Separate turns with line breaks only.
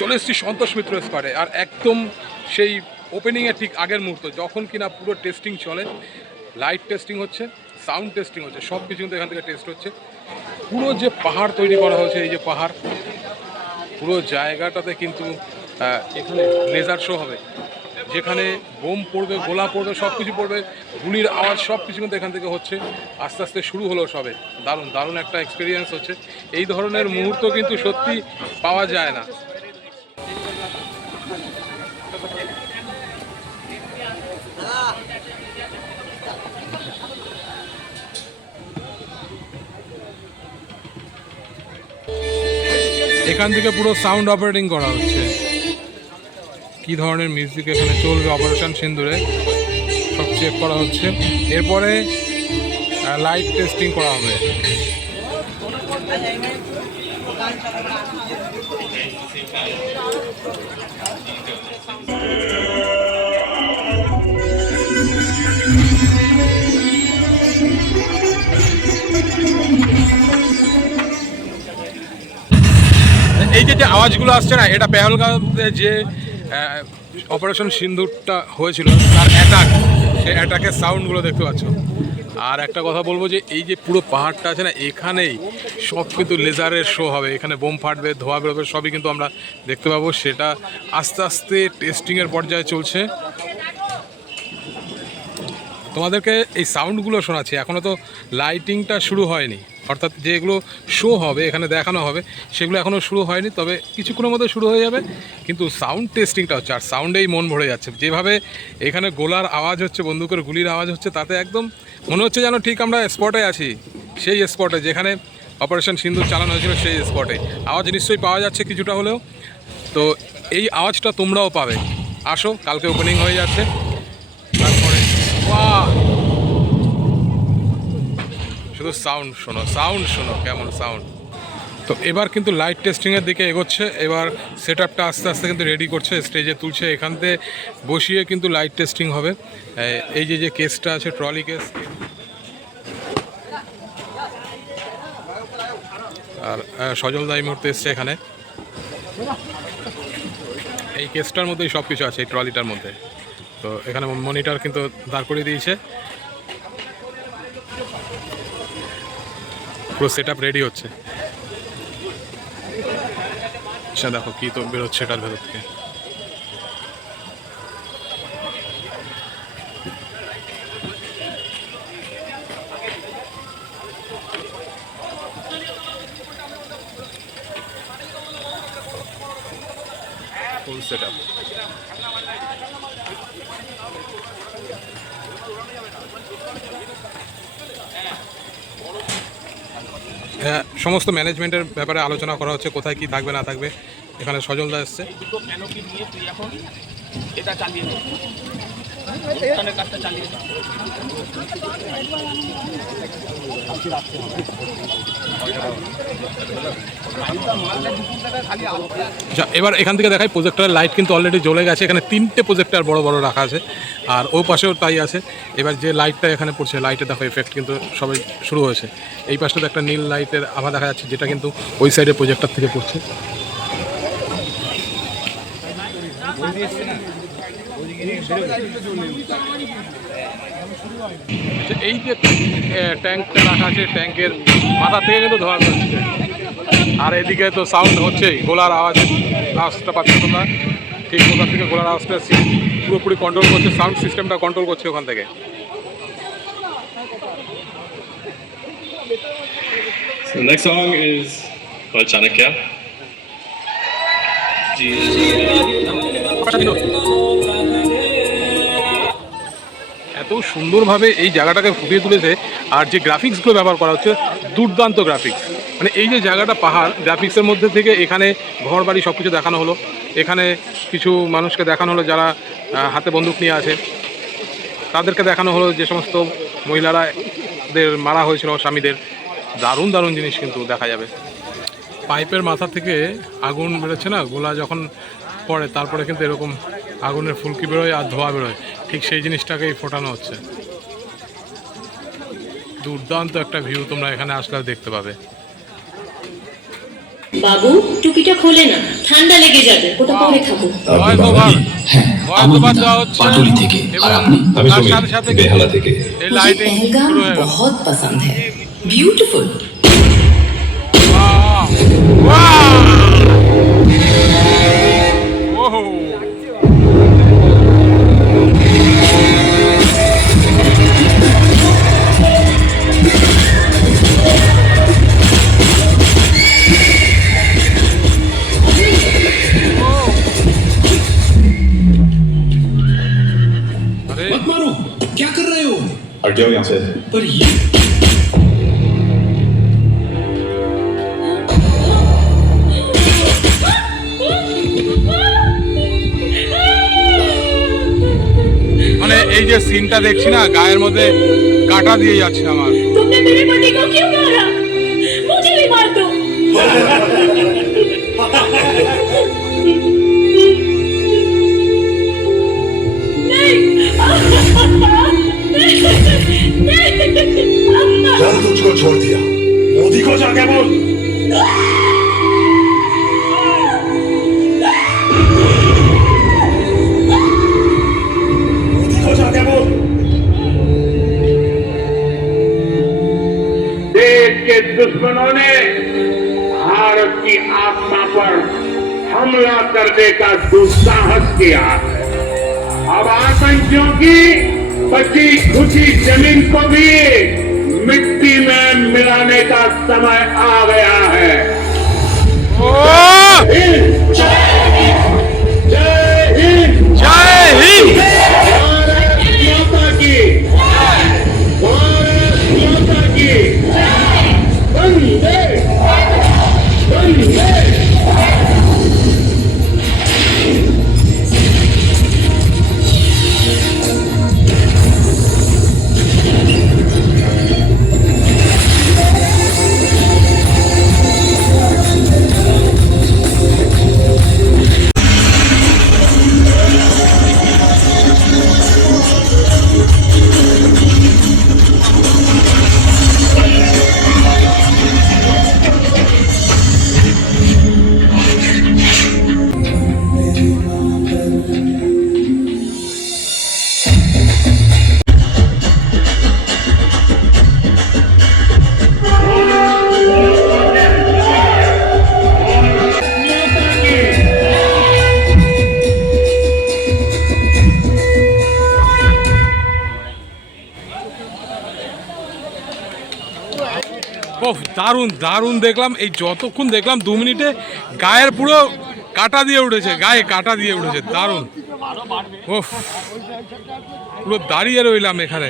চলে এসেছি সন্তোষ মিত্র স্কোয়ারে আর একদম সেই ওপেনিংয়ের ঠিক আগের মুহূর্ত, যখন কিনা পুরো টেস্টিং চলে লাইট টেস্টিং হচ্ছে সাউন্ড টেস্টিং হচ্ছে সব কিছু কিন্তু এখান থেকে টেস্ট হচ্ছে। পুরো যে পাহাড় তৈরি করা হয়েছে, এই যে পাহাড়, পুরো জায়গাটাতে কিন্তু এখানে লেজার শো হবে। যেখানে বোম পড়বে, গোলা পড়বে সব কিছু পড়বে, গুলির আওয়াজ সব কিছু কিন্তু এখান থেকে হচ্ছে। আস্তে আস্তে শুরু হলো সবে। দারুণ দারুণ একটা এক্সপিরিয়েন্স হচ্ছে। এই ধরনের মুহূর্ত কিন্তু সত্যি পাওয়া যায় না। এখান থেকে পুরো সাউন্ড অপারেটিং করা হচ্ছে। কি ধরনের মিউজিক এখানে চলবে অপারেশন সিন্দুরে, সব চেক করা হচ্ছে। এরপরে লাইট টেস্টিং করা হবে। যে যে আওয়াজগুলো আসছে না, এটা পেহলগাঁওতে যে অপারেশন সিন্ধুরটা হয়েছিল, তার অ্যাটাক সেই অ্যাটাকের সাউন্ডগুলো দেখতে পাচ্ছ। আর একটা কথা বলব যে, এই যে পুরো পাহাড়টা আছে না, এখানেই সব কিন্তু লেজারের শো হবে। এখানে বোম ফাটবে, ধোয়া বেরোবে, সবই কিন্তু আমরা দেখতে পাবো। সেটা আস্তে আস্তে টেস্টিংয়ের পর্যায়ে চলছে। তোমাদেরকে এই সাউন্ডগুলো শোনাচ্ছি। এখনও তো লাইটিংটা শুরু হয়নি। অর্থাৎ যেগুলো শো হবে, এখানে দেখানো হবে, সেগুলো এখনও শুরু হয়নি, তবে কিছুক্ষণের মধ্যে শুরু হয়ে যাবে। কিন্তু সাউন্ড টেস্টিংটা হচ্ছে, আর সাউন্ডেই মন ভরে যাচ্ছে। যেভাবে এখানে গোলার আওয়াজ হচ্ছে, বন্দুকের গুলির আওয়াজ হচ্ছে, তাতে একদম মনে হচ্ছে যেন ঠিক আমরা স্পটে আছি, সেই স্পটে যেখানে অপারেশন সিন্দুর চালানো হয়েছিল, সেই স্পটে আওয়াজ নিশ্চয়ই পাওয়া যাচ্ছে কিছুটা হলেও। তো এই আওয়াজটা তোমরাও পাবে। আসো, কালকে ওপেনিং হয়ে যাচ্ছে। তারপরে, বাহ! শুধু সাউন্ড শোনো সাউন্ড শোনো কেমন সাউন্ড তো এবার কিন্তু লাইট টেস্টিংয়ের দিকে এগোচ্ছে এবার সেট আপটা আস্তে আস্তে কিন্তু রেডি করছে স্টেজে তুলছে এখান থেকে বসিয়ে কিন্তু লাইট টেস্টিং হবে। এই যে যে কেসটা আছে ট্রলি কেস আর আহ, সজল দা এই মুহূর্তে এসছে এখানে। এই কেসটার মধ্যেই সব কিছু আছে এই ট্রলিটার মধ্যে। তো এখানে মনিটর কিন্তু দাঁড় করিয়ে দিয়েছে। পুরো সেট আপ রেডি হচ্ছে। আচ্ছা দেখো কি তো বেরোচ্ছে এটার ভেতর থেকে। সেট সমস্ত ম্যানেজমেন্টের ব্যাপারে আলোচনা করা হচ্ছে, কোথায় কি থাকবে, না থাকবে, এখানে সজলদা এসছে। এবার এখান থেকে দেখাই প্রজেক্টরের লাইট কিন্তু অলরেডি জ্বলে গেছে, এখানে তিনটে প্রজেক্টর বড় বড় রাখা আছে। আর ও পাশেও তাই আছে। এবার যে লাইটটা এখানে পড়ছে লাইটে দেখো এফেক্ট কিন্তু সবাই শুরু হয়েছে। এই পাশটাতে একটা নীল লাইটের আভা দেখা যাচ্ছে যেটা কিন্তু ওই সাইডে প্রজেক্টর থেকে পড়ছে। আচ্ছা, এই যে ট্যাঙ্কটা রাখা আছে ট্যাঙ্কের মাথা থেকে কিন্তু ধোয়া বেরোচ্ছে। আর এদিকে তো সাউন্ড হচ্ছেই গোলার আওয়াজ। আওয়াজটা পাচ্ছ তোমরা। ঠিক কোথা থেকে গোলার আওয়াজটা পুরোপুরি কন্ট্রোল করছে সাউন্ড সিস্টেমটা কন্ট্রোল করছে ওখান থেকে
So the next song is by Chanakya.
এত সুন্দরভাবে এই জায়গাটাকে ফুটিয়ে তুলেছে আর যে গ্রাফিক্সগুলো ব্যবহার করা হচ্ছে, দুর্দান্ত গ্রাফিক্স মানে এই যে জায়গাটা পাহাড় গ্রাফিক্সের মধ্যে থেকে এখানে ঘর বাড়ি সব কিছু দেখানো হলো। এখানে কিছু মানুষকে দেখানো হলো যারা হাতে বন্দুক নিয়ে আছে। তাদেরকে দেখানো হলো যে সমস্ত মহিলারা দের মারা হয়েছিল স্বামীদের। দারুণ দারুণ জিনিস কিন্তু দেখা যাবে। পাইপের মাথা থেকে আগুন বেরোচ্ছে না, গোলা যখন পড়ে, তারপরে কিন্তু এরকম আগুনের ফুলকি বেরোয় আর ধোয়া বেরোয়। ঠিক সেই জিনিসটাকেই ফোটানো হচ্ছে। দুর্দান্ত একটা ভিউ তোমরা এখানে আসলে দেখতে পাবে।
বাবু টুপিটা খোলে না। ঠান্ডা লেগে যাবে। ওটা পরে
হ্যাঁ, থেকে আর
বেহালা থেকে।
বহুত
পছন্দ বিউটিফুল क्या कर रहे हो
हट जाओ यहाँ से
पर ये
মানে এই যে সিনটা দেখছি না গায়ের মধ্যে কাটা দিয়ে যাচ্ছে আমার
तुमने मेरे पति को क्यों मारा मुझे भी मार दो नहीं
दुश्मनों ने भारत की आत्मा पर हमला करने का दुस्साहस किया है। अब आतंकियों की बची खुशी ज़मीन को भी मिट्टी में मिलाने का समय आ गया है।
ওহ, দারুণ দারুণ দেখলাম। এই যতক্ষণ দেখলাম দু মিনিটে, গায়ের পুরো কাটা দিয়ে উঠেছে, গায়ে কাটা দিয়ে উঠেছে, দারুণ। ওহ পুরো দাঁড়িয়ে রইলাম এখানে।